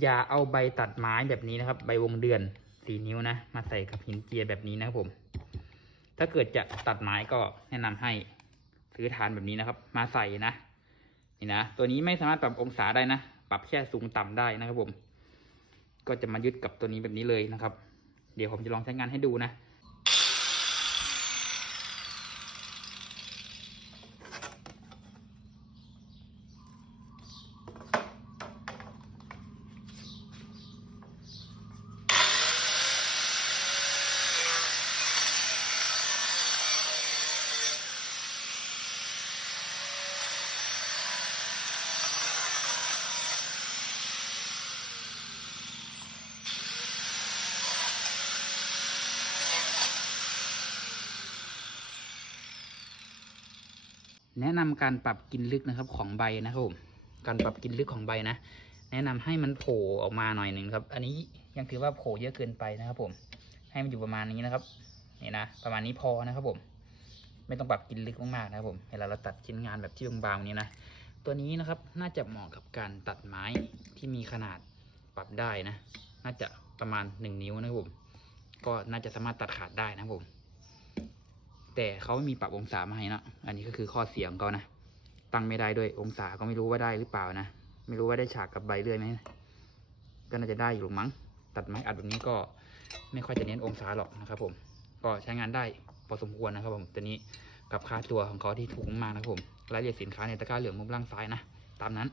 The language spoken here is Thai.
อย่าเอาใบตัดไม้แบบนี้นะครับ ใบวงเดือนสี่นิ้วนะ มาใส่กับหินเจียแบบนี้นะครับผม ถ้าเกิดจะตัดไม้ก็แนะนำให้ซื้อฐานแบบนี้นะครับ มาใส่นะนี่นะตัวนี้ไม่สามารถปรับองศาได้นะ ปรับแค่สูงต่ำได้นะครับผม ก็จะมายึดกับตัวนี้แบบนี้เลยนะครับ เดี๋ยวผมจะลองใช้งานให้ดูนะ แนะนำการปรับกินลึกนะครับของใบนะครับผมการปรับกินลึกของใบนะ แนะนำให้มันโผล่ออกมาหน่อยหนึ่งครับ อันนี้ยังถือว่าโผล่เยอะเกินไปนะครับ ผม ให้มันอยู่ประมาณนี้นะครับนี่นะประมาณนี้พอนะครับผม ไม่ต้องปรับกินลึกมากๆนะครับผมเวลาเราตัดชิ้นงานแบบที่บางๆนี้นะตัวนี้นะครับน่าจะเหมาะกับการตัดไม้ที่มีขนาดปรับได้นะ น่าจะประมาณหนึ่งนิ้วนะครับผม ก็น่าจะสามารถตัดขาดได้นะครับผม แต่เขาไม่มีปรับองศามาให้นะอันนี้ก็คือข้อเสียของเขานะตั้งไม่ได้ด้วยองศาก็ไม่รู้ว่าได้หรือเปล่านะไม่รู้ว่าได้ฉากกับใบเลื่อยไหมก็น่าจะได้อยู่หรอมั้งตัดไม้อัดแบบนี้ก็ไม่ค่อยจะเน้นองศาหรอกนะครับ ผม ก็ใช้งานได้พอสมควรนะครับผมตัวนี้กับค่าตัวของเขาที่ถูกมากนะครับผมรายละเอียดสินค้าในตะกร้าเหลืองมุมล่างซ้ายนะ ตามนั้น